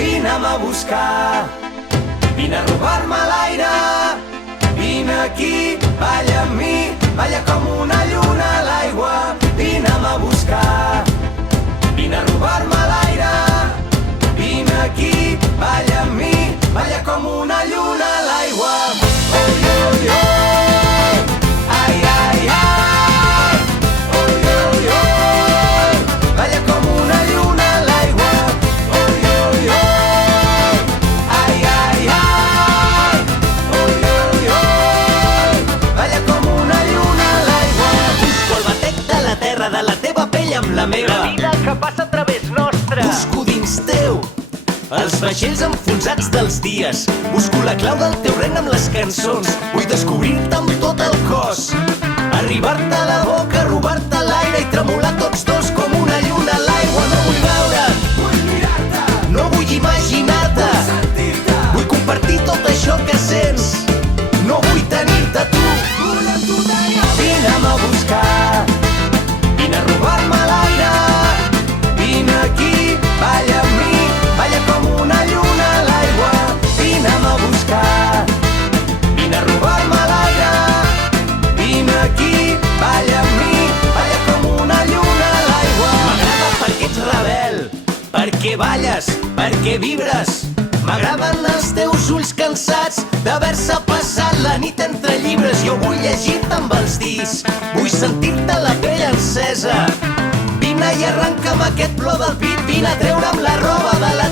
vine'm a buscar. Vine a robar-me l'aire, vine aquí, balla amb mi, balla com una lluna a l'aigua. Vine'm a buscar, vine a robar-me l'aire, vine aquí, balla amb mi, balla com una lluna a l'aigua. Oi, oi, oi, ai, ai, ai, oi, oi, oi, balla com una lluna a l'aigua. Oi, oi, oi, ai, ai, ai, oi, oi, oi, balla com una lluna a l'aigua. Busco el batec de la terra, de la teva pell amb la meva. La vida que passa a través nostre. Busco dins teu els vaixells enfonsats dels dies. Busco la clau del teu regne amb les cançons. Vull descobrir-te amb tot el cos, arribar-te a la boca, robar-te l'aire i tremolar tots dos com una lluna a l'aigua. No vull veure't, vull mirar-te, no vull imaginar-te, vull sentir-te, vull compartir tot això que sents. No vull tenir-te tu, vull amb tu d'allò. Vine'm a buscar, vine a robar-me l'aire, vine aquí, balla amb mi, balla com una lluna a l'aigua. Vine'm a buscar, vine a robar-me l'aire, vine aquí, balla amb mi, balla com una lluna a l'aigua. M'agrada perquè ets rebel, perquè balles, perquè vibres. M'agraden els teus ulls cansats d'haver-se passat la nit entre llibres. Jo vull llegir-te amb els dits, vull sentir-te la pell encesa. Vine i arrenca'm aquest plor del pit, vine a treure'm la roba de la